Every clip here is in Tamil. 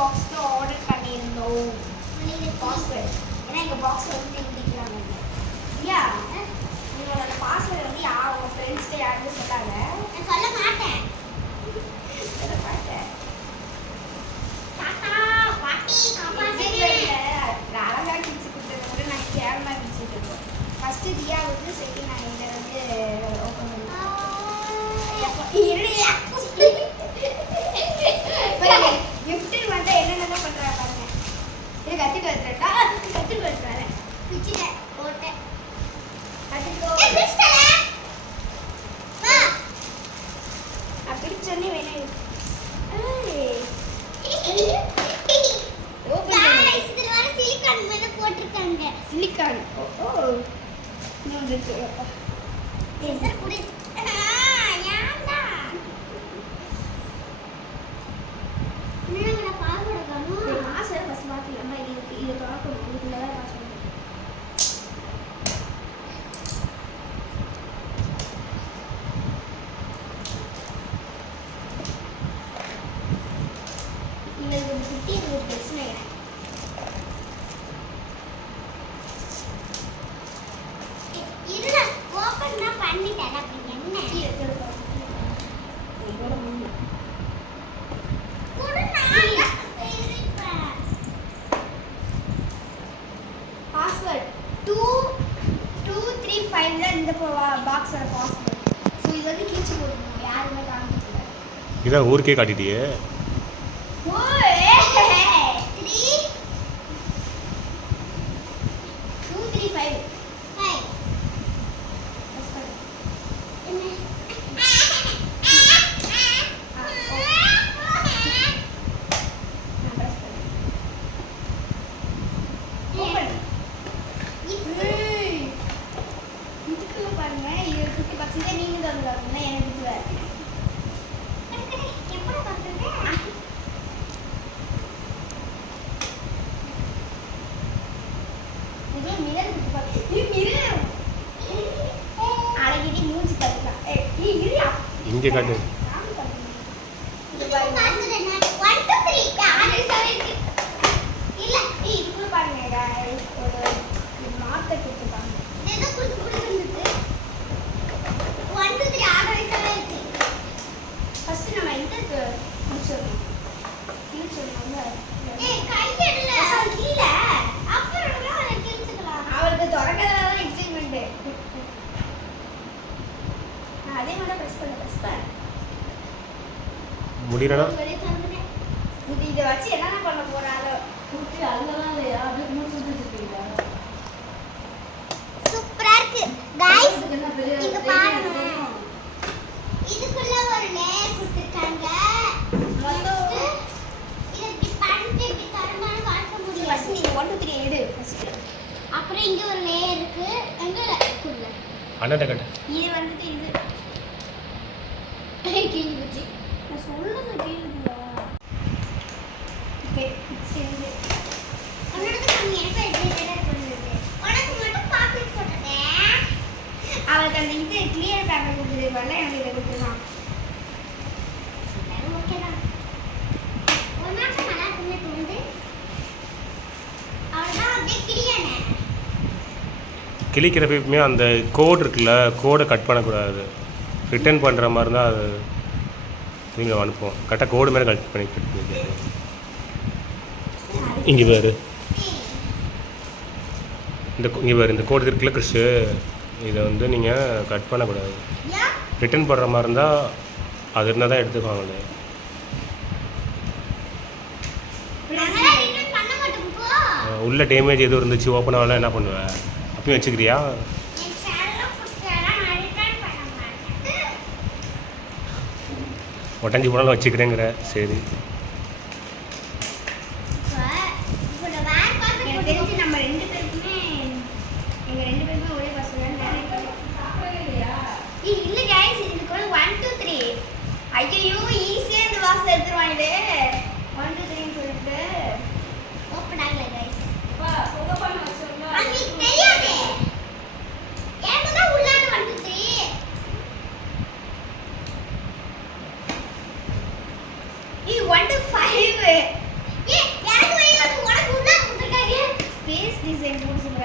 பாக்ஸ்ல ஆர்டர் பண்ணியிருந்தோம். பாஸ்வேர்ட் ஏன்னா எங்கள் பாக்ஸில் வந்து எழுதிக்கிறாங்க. ஐயா உங்களோட பாஸ்வேர்டு வந்து உங்கள் ஃப்ரெண்ட்ஸ்கிட்ட யாருன்னு சொல்லாங்க. நான் சொல்ல மாட்டேன். சொல்ல மாட்டேன். தாத்தா பாட்டி அழகாக கிச்சு கொடுத்தது நான் கேரளா கிச்சிட்டு இருக்கோம். ஃபஸ்ட்டு தியாவுக்கு செகண்ட் நான் இதை வந்து ஓப்பன் பண்ணேன். கிஃப்ட் வந்து என்னென்ன பண்ணுறாங்க பாருங்க. இது கற்றுட்டு வந்துட்டா கற்றுட்டு வந்துடுறேன். பிச்சுட்டேன் போட்டேன் கற்றுக்கோ நான் பிடிச்சோன்னே வேணும். சிலிக்கான் ஓ இன்னொன்று மாசம் ஃபஸ்ட் மாற்றிடலாமா? இதை தொடக்கணும். இதுக்குள்ளதான் பாஸ்வேர்டு. எங்களுக்கு ஒரு குட்டி ஒரு பிரச்சனை பாஸ்வேர்ட் 2235 தான் இந்த பாக்ஸோட பாஸ்வேர்ட். ஸோ இது வந்து கிழிச்சு போட்டுருக்கோம். யாருமே காமிக்கல. இதான் ஊருக்கே காட்டிட்டியே. இங்கே காட்டு. அவளுக்கு தொடக்கிறதுல எக்ஸைட்மெண்ட். அதே மாதிரி ப்ரெஸ் பண்ண முடியலனா இதை வச்சு என்னென்ன பண்ண போறாரோ. அங்கெல்லாம் இல்லையா? அப்படியே மூச்சு வச்சுருக்கீங்களா? சூப்பரா இருக்கு गाइस. இங்க பாருங்க. இதுக்குள்ள ஒரு லேயர் கொடுத்திருக்காங்க. மொத்தம் இத இப்படி பண்ணிட்டு இப்படி தரமான காட்ட முடியும். ஃபர்ஸ்ட் நீங்க 1 2 3 எடு ஃபர்ஸ்ட். அப்புறம் இங்க ஒரு லேயர் இருக்கு. எங்க இருக்குள்ள அண்ணாட்ட காட்டு. இது வந்துட்டு இது கீழி வச்சு நான் சொல்லுங்க கேளுங்க. ஓகே சரி உனக்கு நீ எப்ப எடிட் பண்ணுது? உனக்கு மட்டும் பாக்கெட் போட்டதே. அவளுக்கு அந்த இது கிளியர் பேப்பர் கொடுத்தது வரல. எனக்கு இதை கொடுத்துருக்கான். ஓகே தான். ஒரு மாசம் நல்லா இருக்குன்னு தோணுது. அவள்தான் அப்படியே கிளியானே. கிளிக்கிறப்பயுமே அந்த கோடு இருக்குல்ல, கோடை கட் பண்ணக்கூடாது. ரிட்டர்ன் பண்ணுற மாதிரி இருந்தால் அது நீங்கள் அனுப்புவோம். கரெக்டாக கோடு மேலே கட் பண்ணி இங்கே பாரு. இங்கே பாரு இந்த கோடு இருக்குல்ல கிறிஸ்டு, இதை வந்து நீங்கள் கட் பண்ணக்கூடாது. ரிட்டர்ன் பண்ணுற மாதிரி இருந்தால் அது இருந்தால் தான் எடுத்துக்குவாங்களே. உள்ள டேமேஜ் எதுவும் இருந்துச்சு ஓப்பன் ஆகலாம் என்ன பண்ணுவேன்? அப்பயும் வச்சுக்கிறியா? உடஞ்சி போனாலும் வச்சுக்கிறேங்கிற. சரி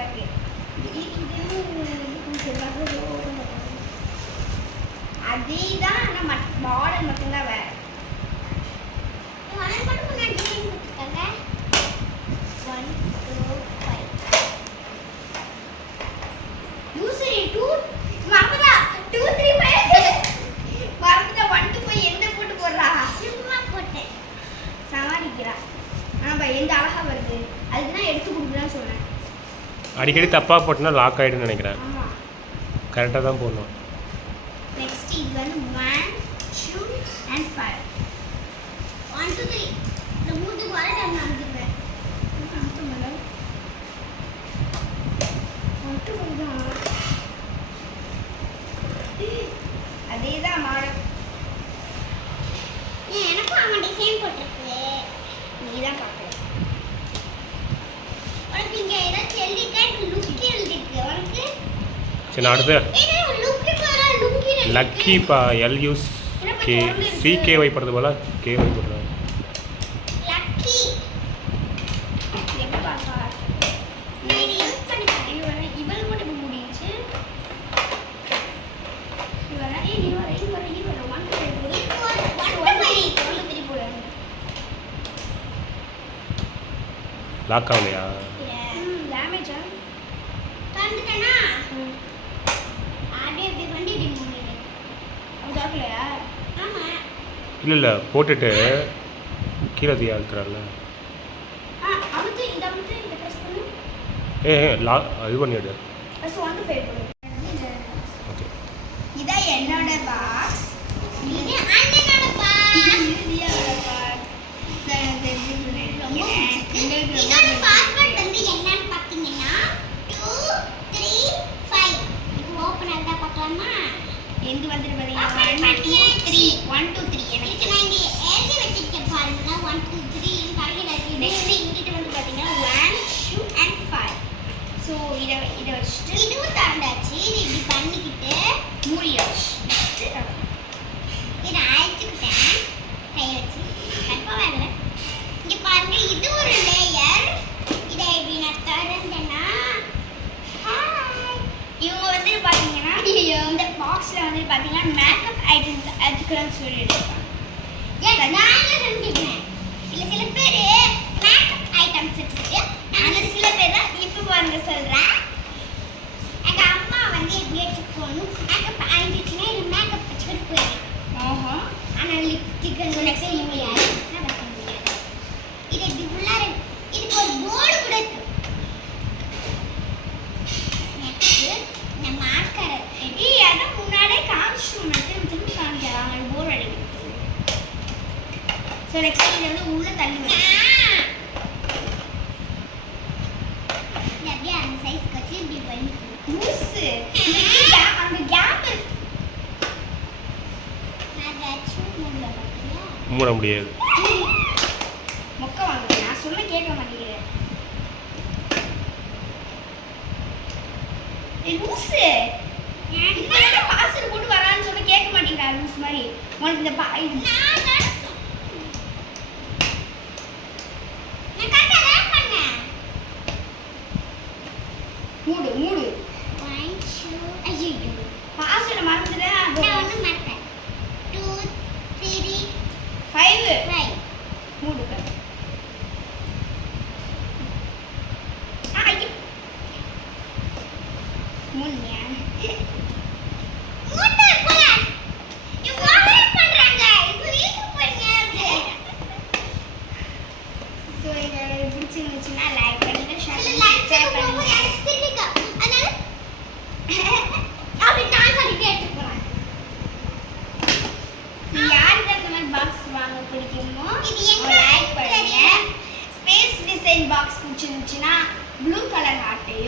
இருக்கு. அதேதான் நம்ம மாடல் மட்டும்தான் வேற. ஒன் மட்டும் முன்னாடி டிசைன் கொடுத்துருக்காங்க. 1 2 5 யூசரி 2 மறந்துடா 2 3 5 மறந்துடா 1 2 5 எந்த போட்டு போடுறா சும்மா போட்டேன் சமாளிக்கிறா. ஆமா எந்த அழகா வருது அதுக்கு நான் எடுத்து கொடுக்குறேன்னு சொன்னேன். அடிக்கடி தப்பாக போட்டுனா லாக் ஆகிடுன்னு நினைக்கிறேன். ஆமா கரெக்டாக தான் போடணும். நெக்ஸ்ட் இது வந்து 1 2 and 5 1 2 3 இந்த மூணு வர டைம் வந்துடுறேன். அதேதான் மாடல். எனக்கும் அவன் டிசைன் போட்டிருக்கு. நீதான் பார்க்கல. உனக்கு இங்க ஏதாச்சும் எழுதிருக்கா? லுக்கி எழுதிருக்கு உனக்கு. சரி நான் அடுத்து லுக்கி பாரா லுக்கி லக்கிப்பா எல்யூஸ் கே சிகேஒய் படுறது போல கேஒய் போடுறாங்க. லக்கி எப்படி பாப்பா நான் யூஸ் பண்ணிட்டேன். இவள் மட்டும் இப்ப முடிஞ்சுச்சு. இவளா இவளா 1 2 3 போடு. லாக் ஆகலையா? டேமேஜ் தந்துட்டேனா அப்படியே இப்படி பண்ணி ரிமூவ் பண்ணு. அது ஆகலையா? ஆமா இல்லை போட்டுட்டு கீழே தீ அழுத்துறால. அமுத்து இந்த பிரஸ் பண்ணு. இது பண்ணிவிடு. ஃபர்ஸ்ட் 1 2 5 போடு. ஓகே இதான் என்னோட பாக்ஸ். இது அண்ணனோட பாக்ஸ். இது ரியாவோட பாக்ஸ். இதோட பாஸ்வேர்ட் வந்து என்னன்னு பார்த்தீங்கன்னா 2 3 5. இது ஓபன் ஆகுதா பார்க்கலாமா? எங்க வந்துட்டு பாத்தீங்கன்னா 1 2 3 1 2 3. எனக்கு நான் இங்க எழுதி வச்சிருக்கேன் பாருங்க. 1 2 3 இன் தலையில இருக்கு. நெக்ஸ்ட் இங்கிட்ட வந்து பாத்தீங்கன்னா 1 2 and 5. சோ இத வச்சிட்டு இதுவும் தாண்டாச்சு. இது இப்படி பண்ணிக்கிட்டு மூடியாச்சு. நெக்ஸ்ட் இத அழைச்சிட்டேன் கை வச்சு. கற்பா வரல. இங்க பாருங்க இது ஒரு லேயர். இத இப்படி நான் தரேன்னா இவங்க வந்து பாத்தீங்கன்னா இந்த பாக்ஸ்ல வந்து பாத்தீங்கன்னா மேக்கப் ஐட்டம்ஸ் அதுக்குன்னு சொல்லிருக்காங்க. நான் என்ன செஞ்சிருக்கேன் இல்ல சில பேர் மேக்கப் ஐட்டம்ஸ் வச்சுட்டு நான் சில பேர் இப்ப வந்து சொல்றேன். எங்க அம்மா வந்து எப்படி வச்சுக்கணும் மேக்கப் ஆயிடுச்சுன்னா இல்ல மேக்கப் வச்சுக்கிட்டு போயிடுறேன். ஆனா லிப்ஸ்டிக் நெக்ஸ்ட் இவங்க யாரும் வைக்க முடியாது. இது இப்படி உள்ளார இதுக்கு ஒரு போர்டு கூட இருக்கு. இந்த மார்க்கர் அத முன்னாடியே காமிச்சோம். திரும்ப காமிக்கிறாங்க போர்டு அடிக்கிறது. ஸோ நெக்ஸ்ட் இதை வந்து உள்ள தள்ளி அப்படியே அந்த சைஸ் வச்சு இப்படி பண்ணி லூஸு அந்த கேப் மூட முடியாது. மொக்க வாங்க நான் சொல்ல கேட்க மாட்டேங்கிறேன். லூஸு என்ன பாஸ்வேர்ட் போட்டு வரான்னு சொல்ல கேட்க மாட்டேங்கிறா லூஸ் மாதிரி. உனக்கு இந்த மூடு மூடு பாஸ்வேர்டை மறந்துட்டேன். நான் ஒன்றும் மறப்பேன். 2 3 5 மூடு மூணுயா மூட்டை போல இவ்வளோ பண்றாங்க. இது யூஸ் பண்ணாது. சோ இது பிடிச்சிருந்துச்சுன்னா லைக் பண்ணுங்க ஷேர் பண்ணுங்க அதனால அப்படி நான் சொல்லிட்டே எடுத்து போறேன். யாருக்கு அந்த மாதிரி பாக்ஸ் வாங்க பிடிக்குமோ லைக் பண்ணுங்க. ஸ்பேஸ் டிசைன் பாக்ஸ் பிடிச்சிருந்துச்சுன்னா ப்ளூ கலர் ஹார்ட்டையும்